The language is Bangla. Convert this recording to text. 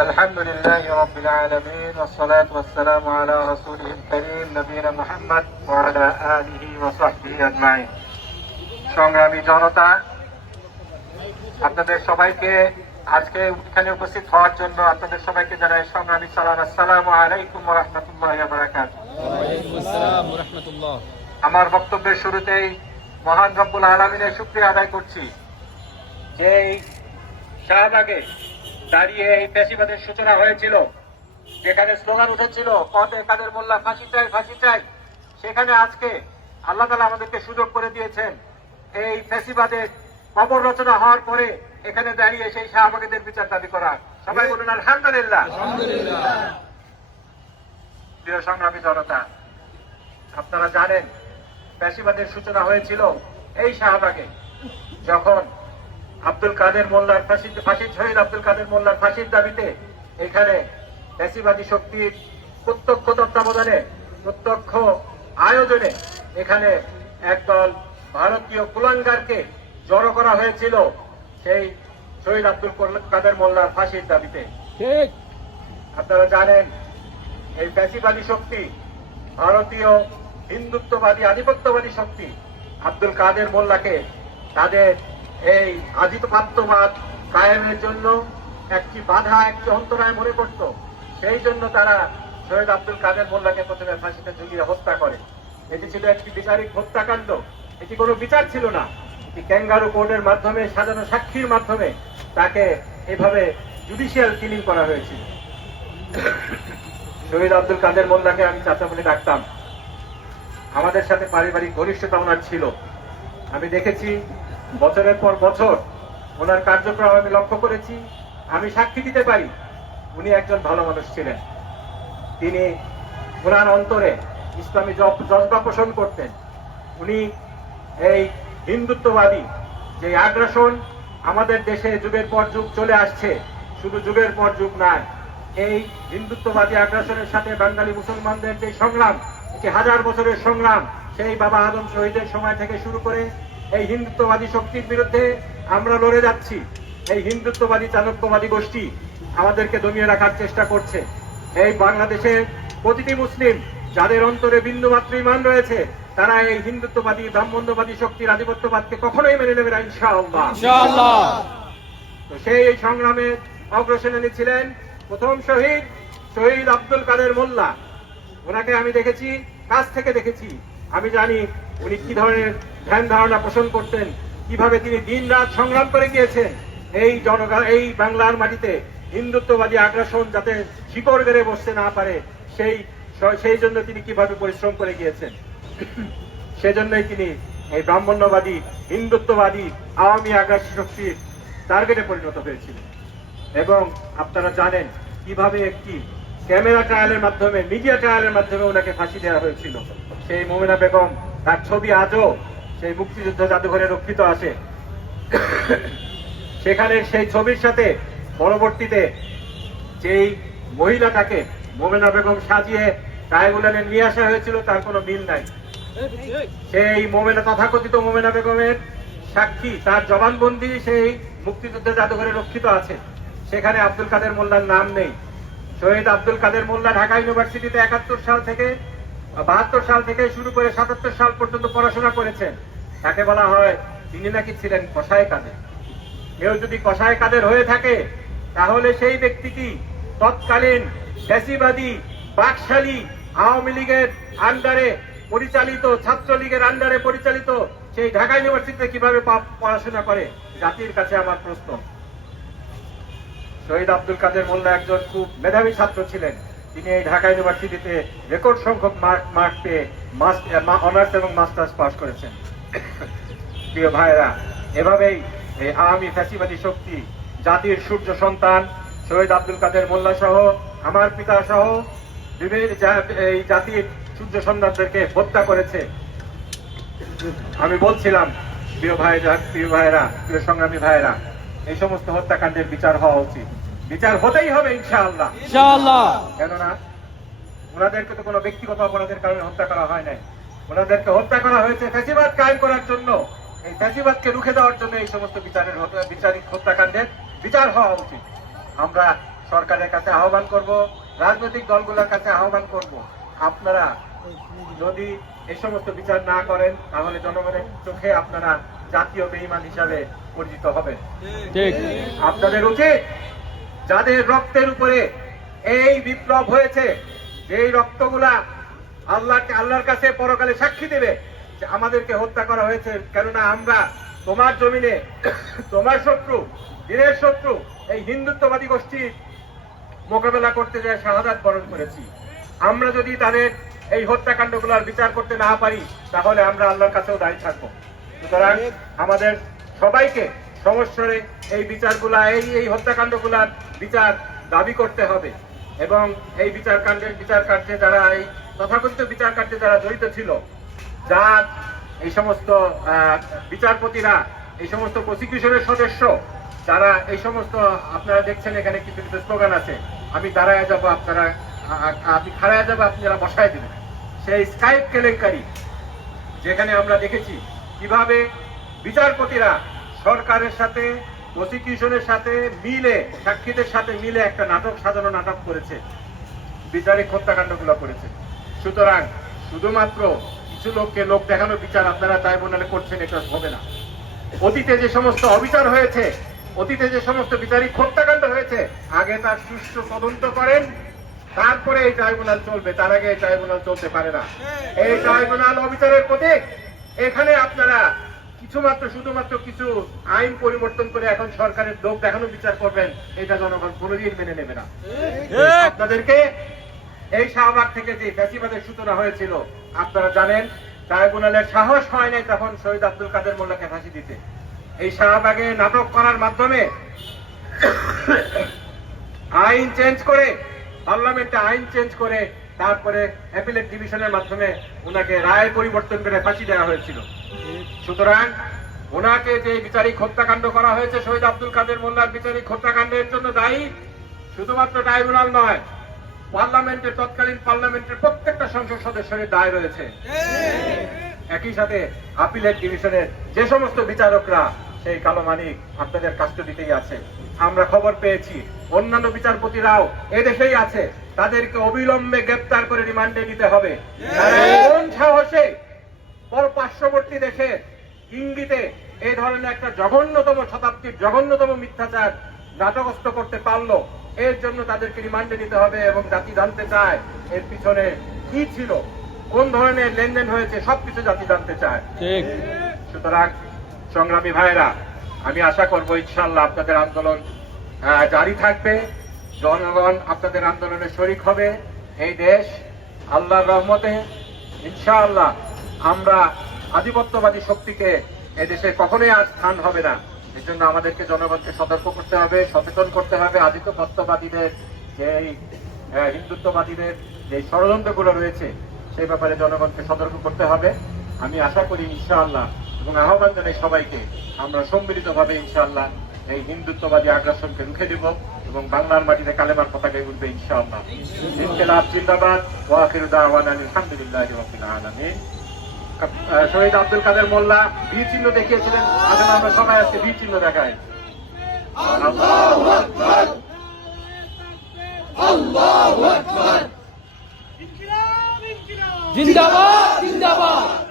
الحمد لله رب العالمين والصلاة والسلام على رسوله الكريم نبينا محمد وعلى آله وصحبه أجمعين। সংগ্রামী জনতা, আপনাদের সবাইকে আজকে এখানে উপস্থিত হওয়ার জন্য আপনাদের সবাইকে জানাই সংগ্রামী সালাম। আসসালামু আলাইকুম ওয়া রাহমাতুল্লাহি ওয়া বারাকাতুহু। ওয়া আলাইকুম আসসালাম ওয়া রাহমাতুল্লাহ। আমার বক্তব্যের শুরুতেই মহান রব্বুল আলামিনের শুকরিয়া আদায় করছি যে শাহবাগে দাঁড়িয়ে এই ফ্যাসিবাদের সূচনা হয়েছিল, যেখানে স্লোগান উঠেছিল কতে কাদের মোল্লা ফাঁসি চাই ফাঁসি চাই, সেখানে আজকে আল্লাহ তাআলা আমাদেরকে সুযোগ করে দিয়েছেন এই ফ্যাসিবাদের কবর রচনা হওয়ার পরে এখানে দাঁড়িয়ে সেই শাহবাগীদের বিচার দাবি করার। সবাই বলুন আলহামদুলিল্লাহ। প্রিয় সংগ্রামী জনতা, আপনারা জানেন ফ্যাসিবাদের সূচনা হয়েছিল এই শাহবাগে, যখন আব্দুল কাদের মোল্লার শহীদ আব্দুল কাদের মোল্লার ফাঁসির দাবিতে এখানে ফ্যাসিবাদী শক্তির প্রত্যক্ষ তত্ত্বাবধানে প্রত্যক্ষ আয়োজনে এখানে একদল ভারতীয় কুলাঙ্গারকে জড়ো করা হয়েছিল সেই শহীদ আব্দুল কাদের মোল্লার ফাঁসির দাবিতে। আপনারা জানেন এই ফ্যাসিবাদী শক্তি, ভারতীয় হিন্দুত্ববাদী আধিপত্যবাদী শক্তি আব্দুল কাদের মোল্লাকে তাদের এই আধিপত্যবাদ কায়েমের জন্য একটি বাধা, একটি অন্তরায় মনে করত। সেই জন্য তারা শহীদ আব্দুল কাদের মোল্লাকে প্রথমে ফাঁসিতে ঝুলিয়ে হত্যা করে। এটি ছিল একটি বিচারিক হত্যাকাণ্ড, এটি কোনো বিচার ছিল না। এটি ক্যাঙ্গারু কোর্টের মাধ্যমে সাজানো সাক্ষীর মাধ্যমে তাকে এভাবে জুডিশিয়াল কিলিং করা হয়েছিল। শহীদ আব্দুল কাদের মোল্লাকে আমি চাচা বলে ডাকতাম। আমাদের সাথে পারিবারিক ঘনিষ্ঠতা ওনার ছিল। আমি দেখেছি বছরের পর বছর ওনার কার্যক্রম আমি লক্ষ্য করেছি। আমি সাক্ষী দিতে পারি উনি একজন ভালো মানুষ ছিলেন। তিনি ওনার অন্তরে ইসলামী জজবা পোষণ করতেন। উনি এই হিন্দুত্ববাদী যে আগ্রাসন আমাদের দেশে যুগের পর যুগ চলে আসছে, শুধু যুগের পর যুগ নয়, এই হিন্দুত্ববাদী আগ্রাসনের সাথে বাঙালি মুসলমানদের যে সংগ্রাম, এটি হাজার বছরের সংগ্রাম। সেই বাবা আদম শহীদের সময় থেকে শুরু করে এই হিন্দুত্ববাদী শক্তির বিরুদ্ধে আমরা লড়ে যাচ্ছি। এই হিন্দুত্ববাদী চাণক্যবাদী গোষ্ঠী আমাদেরকে দমিয়ে রাখার চেষ্টা করছে। এই বাংলাদেশের প্রতিটি মুসলিম যাদের অন্তরে বিন্দুমাত্র ঈমান রয়েছে, তারা এই হিন্দুত্ববাদী ব্রাহ্মণ্যবাদী শক্তির আধিপত্যবাদকে কখনোই মেনে নেবে না, ইনশাআল্লাহ। তো সেই সংগ্রামে অগ্রসেনানী ছিলেন প্রথম শহীদ আব্দুল কাদের মোল্লা। ওনাকে আমি দেখেছি, কাছ থেকে দেখেছি। আমি জানি উনি কি ধরনের ধ্যান ধারণা পোষণ করতেন, কিভাবে তিনি দিন রাত সংগ্রাম করে গিয়েছেন এই বাংলার মাটিতে হিন্দুত্ববাদী আগ্রাসন যাতে শিকড় গেড়ে বসতে না পারে, সেই জন্য তিনি কিভাবে পরিশ্রম করে গিয়েছেন। সেজন্যই তিনি এই ব্রাহ্মণ্যবাদী হিন্দুত্ববাদী আওয়ামী আগ্রাসী শক্তির টার্গেটে পরিণত হয়েছিলেন। এবং আপনারা জানেন কিভাবে একটি ক্যামেরা ট্রায়ালের মাধ্যমে, মিডিয়া ট্রায়ালের মাধ্যমে ওনাকে ফাঁসি দেওয়া হয়েছিল। সেই মোমেনা বেগম, তার ছবি আজও সেই মুক্তিযুদ্ধ জাদুঘরে রক্ষিত আছে। সেখানে সেই ছবির সাথে পরবর্তীতে যেই মহিলাটাকে মোমেনা বেগম সাজিয়ে ট্রাইব্যুনালে নিয়ে আসা হয়েছিল, তার কোনো মিল নাই। সেই তথাকথিত মোমেনা বেগমের সাক্ষী, তার জবানবন্দি সেই মুক্তিযুদ্ধ জাদুঘরে রক্ষিত আছে। সেখানে আব্দুল কাদের মোল্লার নাম নেই। শহীদ আব্দুল কাদের মোল্লা ঢাকা ইউনিভার্সিটিতে 71 সাল থেকে 72 সাল থেকে শুরু করে 77 সাল পর্যন্ত পড়াশোনা করেছেন। তাকে বলা হয় তিনি নাকি ছিলেন কসাই কাদের। কেউ যদি কসাই কাদের হয়ে থাকে, তাহলে সেই ব্যক্তিটি তৎকালীন ফ্যাসিবাদী বাকশালী আওয়ামী লীগের আন্ডারে পরিচালিত, ছাত্রলীগের আন্ডারে পরিচালিত সেই ঢাকা ইউনিভার্সিটিতে কিভাবে পড়াশোনা করে, জাতির কাছে আমার প্রশ্ন। শহীদ আব্দুল কাদের মোল্লা একজন খুব মেধাবী ছাত্র ছিলেন। তিনি এই ঢাকা ইউনিভার্সিটিতে রেকর্ড সংখ্যক মার্ক পেয়ে অনার্স এবং মাস্টার্স পাস করেছেন। প্রিয় ভাইরা, এভাবেই এই আওয়ামী ফ্যাসিবাদী শক্তি জাতির সূর্য সন্তান শহীদ আব্দুল কাদের মোল্লা সহ আমার পিতা সহ এই জাতির সূর্য সন্তানদেরকে হত্যা করেছে। আমি বলছিলাম প্রিয় ভাইরা, প্রিয় সংগ্রামী ভাইরা, এই সমস্ত হত্যাকাণ্ডের বিচার হওয়া উচিত। বিচার হতেই হবে ইনশাআল্লাহ। কেননা ওনাদেরকে তো কোনো ব্যক্তিগত অপরাধের কারণে হত্যা করা হয় নাই। ওনাদেরকে হত্যা করা হয়েছে ফ্যাসিবাদ কায়েম করার জন্য, এই ফ্যাসিবাদকে রুখে দেওয়ার জন্য এই সমস্ত বিচারিক হত্যাকাণ্ডের বিচার হওয়া উচিত। আমরা সরকারের কাছে আহ্বান করব, রাজনৈতিক দলগুলোর কাছে আহ্বান করব, আপনারা যদি এই সমস্ত বিচার না করেন তাহলে জনগণের চোখে আপনারা জাতীয় বেঈমান হিসাবে পরিচিত হবেন। আপনাদের উচিত যাদের রক্তের উপরে এই বিপ্লব হয়েছে, যেই রক্তগুলা আল্লাহর কাছে পরকালে সাক্ষী দেবে যে আমাদেরকে হত্যা করা হয়েছে, কেননা আমরা তোমার জমিনে তোমার শত্রু, দিনের শত্রু এই হিন্দুত্ববাদী গোষ্ঠী মোকাবেলা করতে যায় শাহাদাত বরণ করেছি। আমরা যদি তাদের এই হত্যাকাণ্ডগুলোর বিচার করতে না পারি তাহলে আমরা আল্লাহর কাছেও দায়ী থাকবো। সুতরাং আমাদের সবাইকে সমস্যারে এই বিচারগুলা, এই হত্যাকাণ্ডগুলার বিচার দাবি করতে হবে এবং এই বিচার কার্যে যারা, এই তথাকথিত বিচার কার্যে যারা জড়িত ছিল, যার এই সমস্ত বিচারপতিরা, এই সমস্ত প্রসিকিউশনের সদস্য যারা, এই সমস্ত আপনারা দেখছেন এখানে কিছু কিছু স্লোগান আছে, আমি দাঁড়ায় যাবো, আপনি খাড়ায় যাবো, আপনি যারা বসায় দেবেন, সেই স্কাইপ কেলেঙ্কারি যেখানে আমরা দেখেছি কিভাবে বিচারপতিরা সরকারের সাথে, প্রসিকিউশনের সাথে মিলে, সাক্ষীদের সাথে মিলে একটা নাটক সাজানো নাটক করেছে, বিচারিক হত্যাকাণ্ডগুলো করেছে। সুতরাং শুধুমাত্র কিছু লোককে লোক দেখানো বিচার আপনারা ট্রাইব্যুনালে করছেন, এটা হবে না। অতীতে যে সমস্ত অবিচার হয়েছে, অতীতে যে সমস্ত বিচারিক হত্যাকাণ্ড হয়েছে, আগে তার সুষ্ঠু তদন্ত করেন, তারপরে এই ট্রাইব্যুনাল চলবে, তার আগে এই ট্রাইব্যুনাল চলতে পারে না। এই ট্রাইব্যুনাল অবিচারের প্রতীক। এখানে আপনারা শুধুমাত্র কিছু আইন পরিবর্তন করে এখন সরকারের লোক দেখানো বিচার করবেন, এটা জনগণ কোনোদিন মেনে নেবে না। আপনাদেরকে এই শাহবাগ থেকে যে ফ্যাসিবাদের সূচনা হয়েছিল, আপনারা জানেন ট্রাইব্যুনালের সাহস হয় নাই তখন শহীদ আব্দুল কাদের মোল্লাকে ফাঁসি দিতে। এই শাহবাগে নাটক করার মাধ্যমে আইন চেঞ্জ করে, পার্লামেন্টে আইন চেঞ্জ করে, তারপরে অ্যাপিলেট ডিভিশনের মাধ্যমে ওনাকে রায় পরিবর্তন করে ফাঁসি দেওয়া হয়েছিল। সুতরাং ওনাকে যে বিচারিক হত্যাকাণ্ড করা হয়েছে, শহীদ আব্দুল কাদের মোল্লার বিচারিক হত্যাকাণ্ডের জন্য দায়ী শুধুমাত্র ট্রাইব্যুনাল নয়, পার্লামেন্টের, তৎকালীন পার্লামেন্টের প্রত্যেকটা সংসদ সদস্যের দায় রয়েছে। একই সাথে আপিলেট ডিভিশনের যে সমস্ত বিচারকরা, সেই কালো মানিক আপনাদের কাস্টডিতেই আছে। আমরা খবর পেয়েছি অন্যান্য বিচারপতিরাও এদেশেই আছে, তাদেরকে অবিলম্বে গ্রেপ্তার করে রিমান্ডে নিতে হবে। কোন সাহসে পার্শ্ববর্তী দেশে ইঙ্গিতে এই ধরনের একটা জঘন্যতম, শতাব্দীর জঘন্যতম মিথ্যাচার নাটকস্থ করতে পারলো, এর জন্য তাদেরকে রিমান্ডে নিতে হবে এবং জাতি জানতে চায় এর পিছনে কি ছিল, কোন ধরনের লেনদেন হয়েছে, সবকিছু জাতি জানতে চায়। সুতরাং সংগ্রামী ভাইরা, আমি আশা করবো ইনশাআল্লাহ আপনাদের আন্দোলন জারি থাকবে, জনগণ আপনাদের আন্দোলনে শরিক হবে। এই দেশ আল্লাহর রহমতে ইনশাআল্লাহ আমরা আধিপত্যবাদী শক্তিকে এদেশে কখনোই আর স্থান হবে না। এই জন্য আমাদেরকে জনগণকে সতর্ক করতে হবে, সচেতন করতে হবে। আধিপত্যবাদীদের যে হিন্দুত্ববাদীদের যে ষড়যন্ত্রগুলো রয়েছে সেই ব্যাপারে জনগণকে সতর্ক করতে হবে। আমি আশা করি ইনশাআল্লাহ এবং আহ্বান জানাই সবাইকে, আমরা সম্মিলিতভাবে ইনশাআল্লাহ এই হিন্দুত্ববাদী আগ্রাসনকে রুখে দেব এবং বাংলার মাটিতে কালেমার পতাকা উঠবে ইনশাআল্লাহ। ইনকিলাব জিন্দাবাদ, ওয়া আখিরু দাওয়ানা আলহামদুলিল্লাহি রাব্বিল আলামিন। শহীদ আব্দুল কাদের মোল্লা ভি চিহ্ন দেখিয়েছিলেন, আজ আমরা সবাই আজকে ভি চিহ্ন দেখাই। আল্লাহু আকবার, আল্লাহু আকবার, ইনকিলাব জিন্দাবাদ, জিন্দাবাদ।